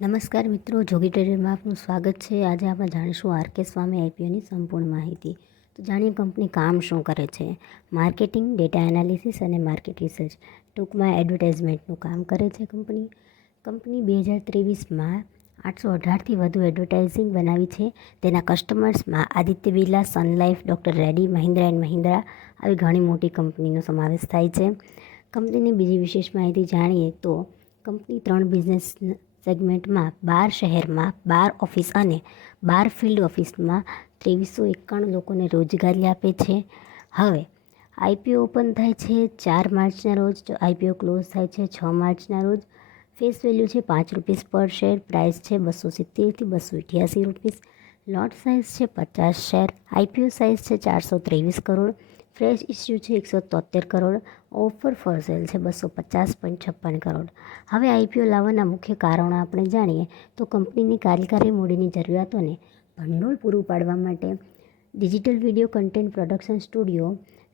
નમસ્કાર મિત્રો, જોગી ટ્રેડરમાં આપનું સ્વાગત છે. આજે આપણે જાણીશું આર કે સ્વામી આઈપીઓની સંપૂર્ણ માહિતી. તો જાણીએ કંપની કામ શું કરે છે? માર્કેટિંગ, ડેટા એનાલિસિસ અને માર્કેટ રિસર્ચ. ટૂંકમાં એડવર્ટાઇઝમેન્ટનું કામ કરે છે કંપની. કંપની બે હજાર ત્રેવીસમાં આઠસો અઢારથી વધુ એડવર્ટાઇઝિંગ બનાવી છે. તેના કસ્ટમર્સમાં આદિત્ય બિરલા સનલાઇફ ડૉક્ટર રેડી, મહિન્દ્રા એન્ડ મહિન્દ્રા આવી ઘણી મોટી કંપનીનો સમાવેશ થાય છે. કંપનીની બીજી વિશેષ માહિતી જાણીએ તો કંપની ત્રણ બિઝનેસ સેગમેન્ટમાં બાર શહેરમાં બાર ઓફિસ અને બાર ફિલ્ડ ઓફિસમાં ત્રેવીસો એકાણું લોકોને રોજગારી આપે છે. હવે આઈપીઓ ઓપન થાય છે ચાર માર્ચના રોજ આઈપીઓ ક્લોઝ થાય છે છ માર્ચના રોજ. ફેસ વેલ્યુ છે પાંચ રૂપીસ પર શેર, પ્રાઇસ છે બસો સિત્તેરથી બસો અઠ્યાસી રૂપીસ. લોટ સાઇઝ છે પચાસ શેર આઈપીઓ સાઇઝ છે ચારસો ત્રેવીસ કરોડ. ફ્રેશ ઇસ્યુ છે એકસો તોતેર કરોડ, ઓફર ફોર સેલ છે બસો પચાસ પોઈન્ટ છપ્પન કરોડ. હવે આઈપીઓ લાવવાના મુખ્ય કારણો આપણે જાણીએ તો કંપનીની કાર્યકારી મૂડીની જરૂરિયાતોને ભંડોળ પૂરું પાડવા માટે digital video content production studio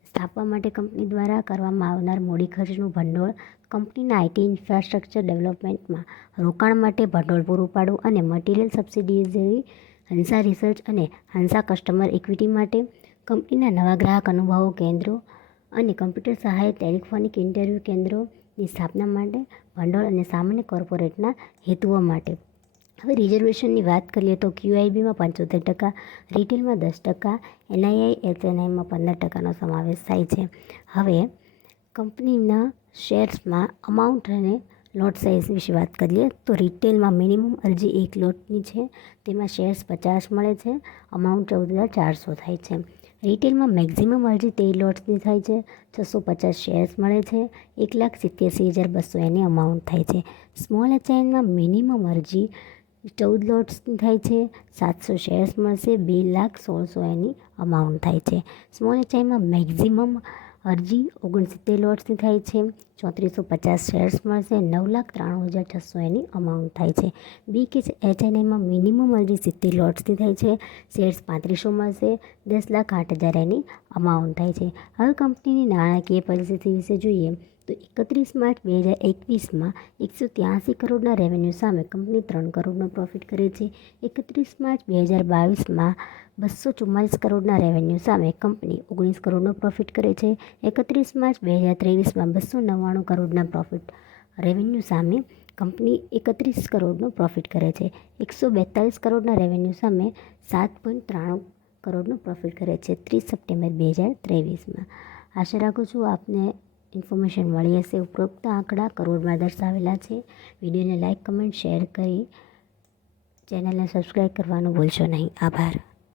સ્થાપવા માટે કંપની દ્વારા કરવામાં આવનાર મૂડી ખર્ચનું ભંડોળ, કંપનીના આઈટી ઇન્ફ્રાસ્ટ્રક્ચર ડેવલપમેન્ટમાં રોકાણ માટે ભંડોળ પૂરું પાડવું અને મટીરિયલ સબસિડીઝ જેવી હંસા રિસર્ચ અને હંસા કસ્ટમર ઇક્વિટી માટે કંપનીના નવા ગ્રાહક અનુભવો કેન્દ્રો અને કમ્પ્યુટર સહાયિત ટેલિફોનિક ઇન્ટરવ્યૂ કેન્દ્રોની સ્થાપના માટે, ભંડોળ અને સામાન્ય કોર્પોરેટના હેતુઓ માટે. હવે રિઝર્વેશનની વાત કરીએ તો ક્યુઆઈબીમાં પંચોતેર ટકા, રિટેલમાં દસ ટકા એનઆઈઆઈ એચએનઆઈમાં પંદર ટકાનો સમાવેશ થાય છે. હવે કંપનીના શેર્સમાં અમાઉન્ટ અને લોટ સાઇઝ વિશે વાત કરીએ તો રિટેલમાં મિનિમમ અરજી એક લોટની છે, તેમાં શેર્સ પચાસ મળે છે, અમાઉન્ટ ચૌદ હજાર ચારસો થાય છે. રિટેલમાં મેક્ઝિમમ અરજી તેર લોટ્સની થાય છે, છસો પચાસ શેર્સ મળે છે, એક લાખ સિત્યાસી હજાર બસો એની અમાઉન્ટ થાય છે. સ્મોલ એચઆઈનમાં મિનિમમ અરજી ચૌદ લોટ્સની થાય છે, સાતસો શેર્સ મળશે, બે લાખ સોળસો એની અમાઉન્ટ થાય છે. સ્મોલ એચઆઈમાં મેક્ઝિમમ અરજી ઓગણસિત્તેર લોટ્સની થાય છે ચોત્રીસો પચાસ શેર્સ મળશે. નવ લાખ ત્રાણું હજાર છસો એની અમાઉન્ટ થાય છે. બી કે એચએનઆઈમાં મિનિમમ અરજી સિત્તેર લોટ્સની થાય છે. શેર્સ પાંત્રીસો મળશે. દસ લાખ આઠ હજાર એની અમાઉન્ટ થાય છે. હવે કંપનીની નાણાકીય પરિસ્થિતિ વિશે જોઈએ તો એકત્રીસ માર્ચ બે હજાર એકવીસમાં એકસો ત્યાંસી કરોડના રેવન્યુ સામે કંપની ત્રણ કરોડનો પ્રોફિટ કરે છે. એકત્રીસ માર્ચ બે હજાર બાવીસમાં બસો ચુમ્માલીસ કરોડના રેવન્યુ સામે કંપની ઓગણીસ કરોડનો પ્રોફિટ કરે છે. એકત્રીસ માર્ચ બે હજાર ત્રેવીસમાં બસો નવ્વાણું કરોડના પ્રોફિટ રેવન્યુ સામે કંપની એકત્રીસ કરોડનો પ્રોફિટ કરે છે. એકસો બેતાલીસ કરોડના રેવન્યુ સામે સાત પોઈન્ટ ત્રાણું કરોડનો પ્રોફિટ કરે છે ત્રીસ સપ્ટેમ્બર બે હજાર ત્રેવીસમાં. આશા રાખું છું આપને ઇન્ફોર્મેશન મળી હશે. ઉપરોક્ત આંકડા કરોડમાં દર્શાવેલા છે. વિડીયોને લાઇક કમેન્ટ શેર કરી ચેનલને સબસ્ક્રાઈબ કરવાનું ભૂલશો નહીં. આભાર.